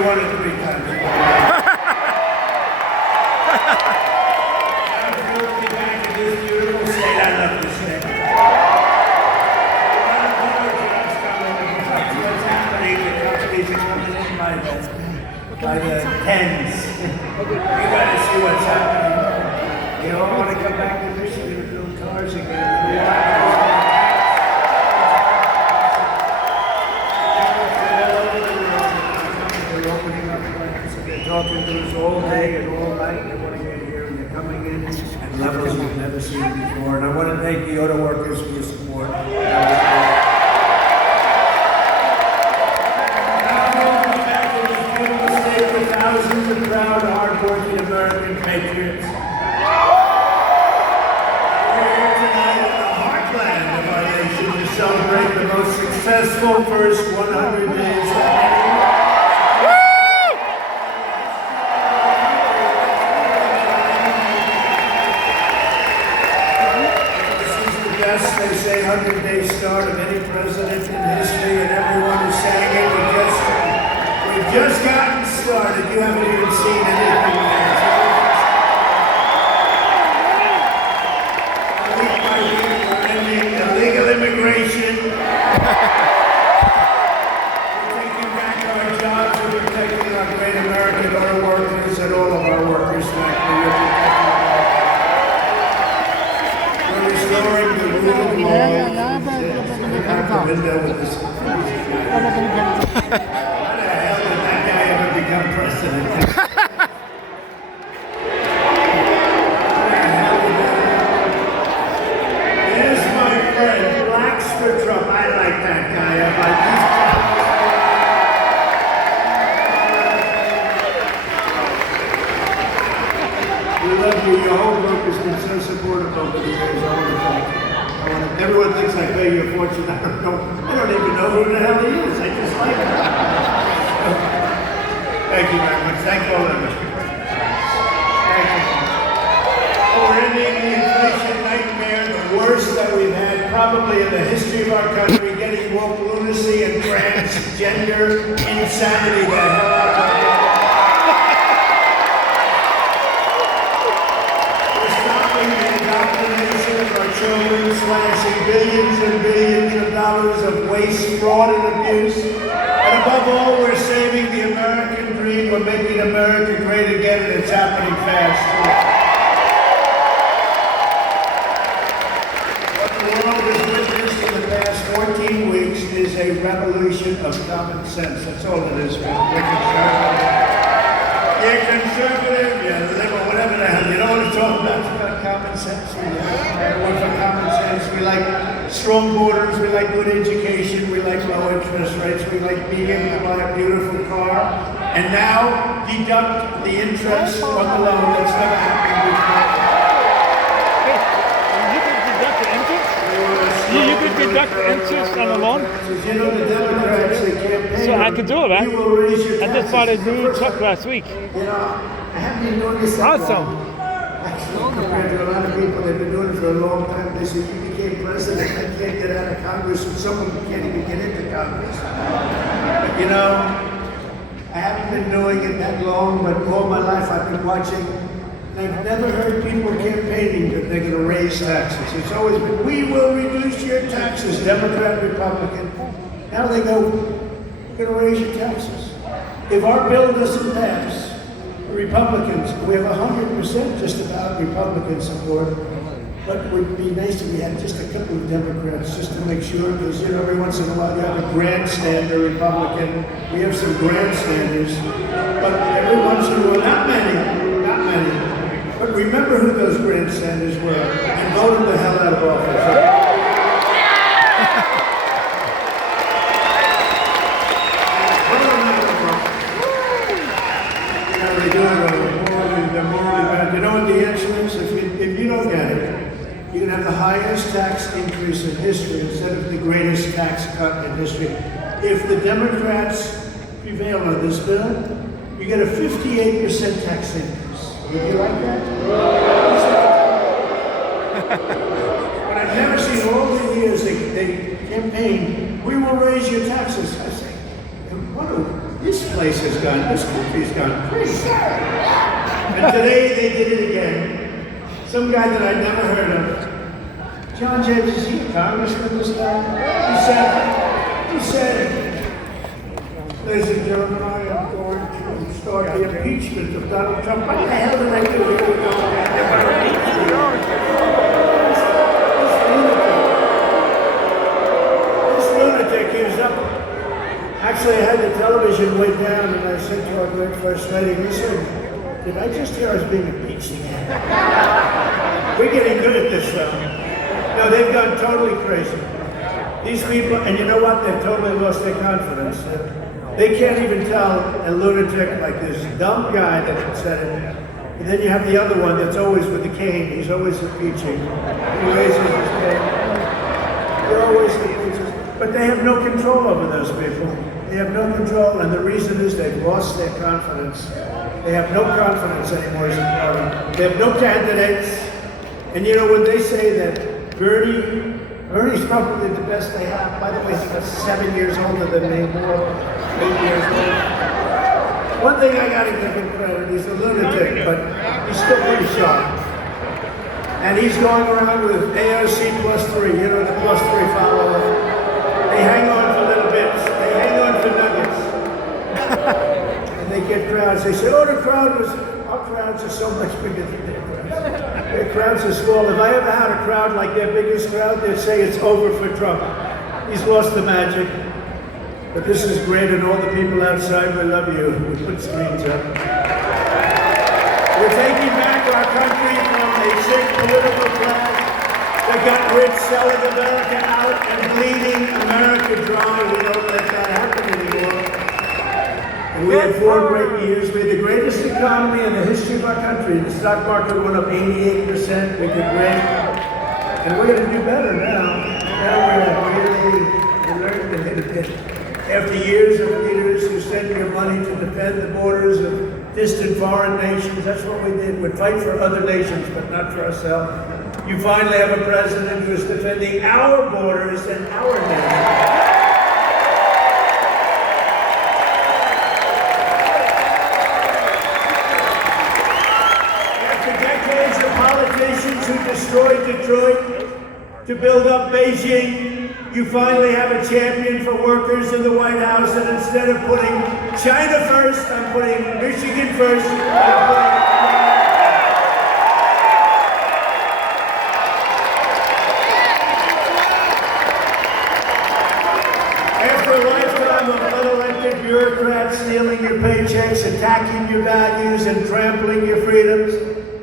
you won it 3 times. I'm thrilled to be back in this beautiful state. I love this state. What's happening? The companies are coming in by the tens. You gotta see what's happening. You all want to come back to Michigan and build cars again. Talking to us all day and all night. They want to get here and they're coming in at levels we've never seen before. And I want to thank the auto workers for your support. Now, welcome back to this beautiful state with thousands of proud, hardworking American patriots. We're here tonight in the heartland of our nation to celebrate the most successful first 100 days of any they say 100-day start of any president in history, and everyone is saying it. We've just gotten started. You haven't even seen anything yet. Week by week, we're ending illegal immigration. We're taking back our jobs. We're protecting our great American auto workers and all of our workers. Restoring the rule of law. Out the window with this. How the hell did that guy ever become president? There's my friend, Blackster Trump. I like that guy. I like we love you. Your whole group has been so supportive over the years. I want to thank you. Everyone thinks I pay you a fortune. I don't even know who the hell he is. I just like him. Thank you very much. Thank all of you. Thank you. Oh, we're ending the inflation nightmare, the worst that we've had probably in the history of our country, getting woke lunacy and transgender insanity the hell out of here. Children, slashing billions and billions of dollars of waste, fraud, and abuse. And above all, we're saving the American dream. We're making America great again, and it's happening fast. What the world has witnessed in the past 14 weeks is a revolution of common sense. That's all it is, man. You're conservative, you're liberal, whatever the hell. You know what I'm talking about? It's about common sense. Everyone for common sense. We like strong borders. We like good education. We like low interest rates. We like being able to buy a beautiful car. And now deduct the interest on the loan. That's never happened before. You could deduct the interest on the loan? You know, the Democrats, they campaign. So I could do that. You will raise your I just bought a new truck last week. You know, I haven't been doing this that Awesome. long. Actually, compared to a lot of people, they've been doing it for a long time. They say, you became president, I can't get out of Congress, and someone can't even get into Congress. But you know, I haven't been doing it that long, but all my life I've been watching. I've never heard people campaigning that they're going to raise taxes. It's always been, we will reduce your taxes, Democrat, Republican. Now they go, we're going to raise your taxes. If our bill doesn't pass, the Republicans, we have 100% just about Republican support, but it would be nice if we had just a couple of Democrats just to make sure, because you know, every once in a while you have a grandstander Republican. We have some grandstanders, but every once in a while, not many. But remember who those grandstanders were and vote them the hell out of office. They're morally bad. You know what the answer is? If you don't get it, you can have the highest tax increase in history instead of the greatest tax cut in history. If the Democrats prevail on this bill, you get a 58% tax increase. Would you like that? But I've never seen all the years they campaign, we will raise your taxes. I say, what this place has gone, this country's gone crazy. And today they did it again. Some guy that I'd never heard of. John James, is he a congressman, this guy? He said, ladies and gentlemen, I am going to start the impeachment of Donald Trump. What the hell did I do? Here we go. This lunatic, he was up. Actually, I had the television way down, and I said to our great first lady, listen, did I just hear I was being impeached again? We're getting good at this, though. No, they've gone totally crazy. These people, and you know what? They've totally lost their confidence. They can't even tell a lunatic like this dumb guy that said it. And then you have the other one that's always with the cane. He's always impeaching. He raises his cane. They're always impeaching. But they have no control over those people. They have no control, and the reason is they've lost their confidence. They have no confidence anymore as a party. They have no candidates. And you know, when they say that Bernie's probably the best they have. By the way, he's 7 years older than me, more 8 years old. One thing I gotta give him credit, he's a lunatic, but he's still pretty sharp. And he's going around with AOC +3, you know, the +3 follower. They hang on for little bits, they hang on for nuggets. And they get crowds, they say, oh, our crowds are so much bigger than their crowds. Their crowds are small. If I ever had a crowd like their biggest crowd, they'd say it's over for Trump. He's lost the magic. But this is great, and all the people outside, we love you. We put screens up. We're taking back our country from a sick political class that got rich selling America out and bleeding America dry. We don't let that happen anymore. And we had 4 great years. We had the greatest economy in the history of our country. The stock market went up 88%. We did great. And we're going to do better now. Now we're really learning to hit a bit. After years of leaders who sent your money to defend the borders of distant foreign nations, that's what we did. We'd fight for other nations, but not for ourselves. You finally have a president who is defending our borders and our nation. Politicians who destroyed Detroit to build up Beijing, you finally have a champion for workers in the White House, and instead of putting China first, I'm putting Michigan first. After a lifetime of unelected bureaucrats stealing your paychecks, attacking your values, and trampling your freedoms,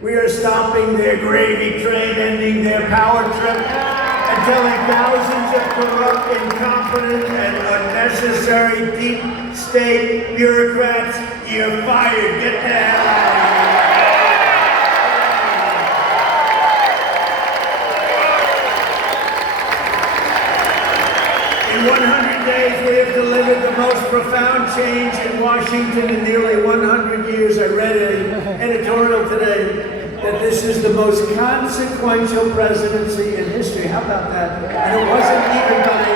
we are stopping their gravy train, ending their power trip, and telling thousands of corrupt, incompetent, and unnecessary deep state bureaucrats, you're fired, get the hell out of here. In 100 days, we have delivered the most profound change in Washington in nearly 100 years. I read an editorial today that this is the most consequential presidency in history. How about that? And it wasn't even by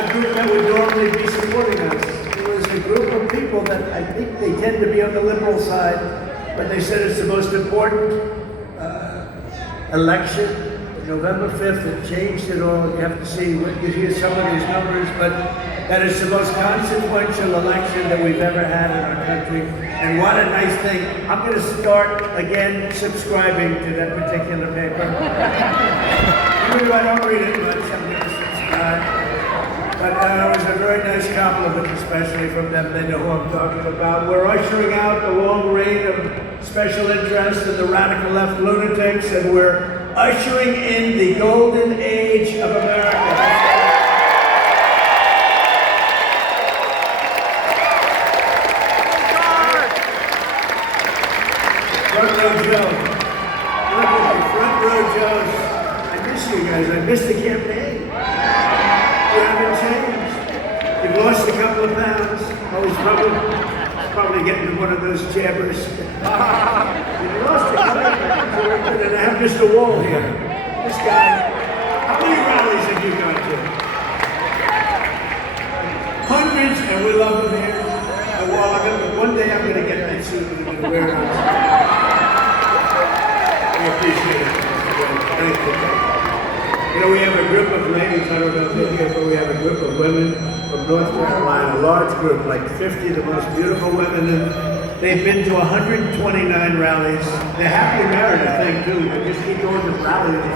a group that would normally be supporting us. It was a group of people that I think they tend to be on the liberal side, but they said it's the most important election. November 5th, it changed it all. You have to see, you hear some of these numbers, but that is the most consequential election that we've ever had in our country. And what a nice thing. I'm going to start again subscribing to that particular paper. Even though I don't read it much, I'm going to subscribe. But it was a very nice compliment, especially from them. They know who I'm talking about. We're ushering out the long reign of special interests and the radical left lunatics, and we're ushering in the golden age of America. Front row Joe. Look at me, front row Joes. I miss you guys. I miss the campaign. You haven't changed. You've lost a couple of pounds. I was probably getting one of those jabbers. You lost a couple of pounds. And I have Mr. Wall here. This guy. How many rallies have you gone to? Hundreds, and we love him here. Well, one day I'm going to get that suit and I'm going to wear it. We appreciate it. Thank you. You know, we have a group of ladies, I don't know if you're here, but we have a group of women from North Carolina, a large group, like 50 of the most beautiful women. And they've been to 129 rallies. They're happily married, I think, too. They just keep going to rallies.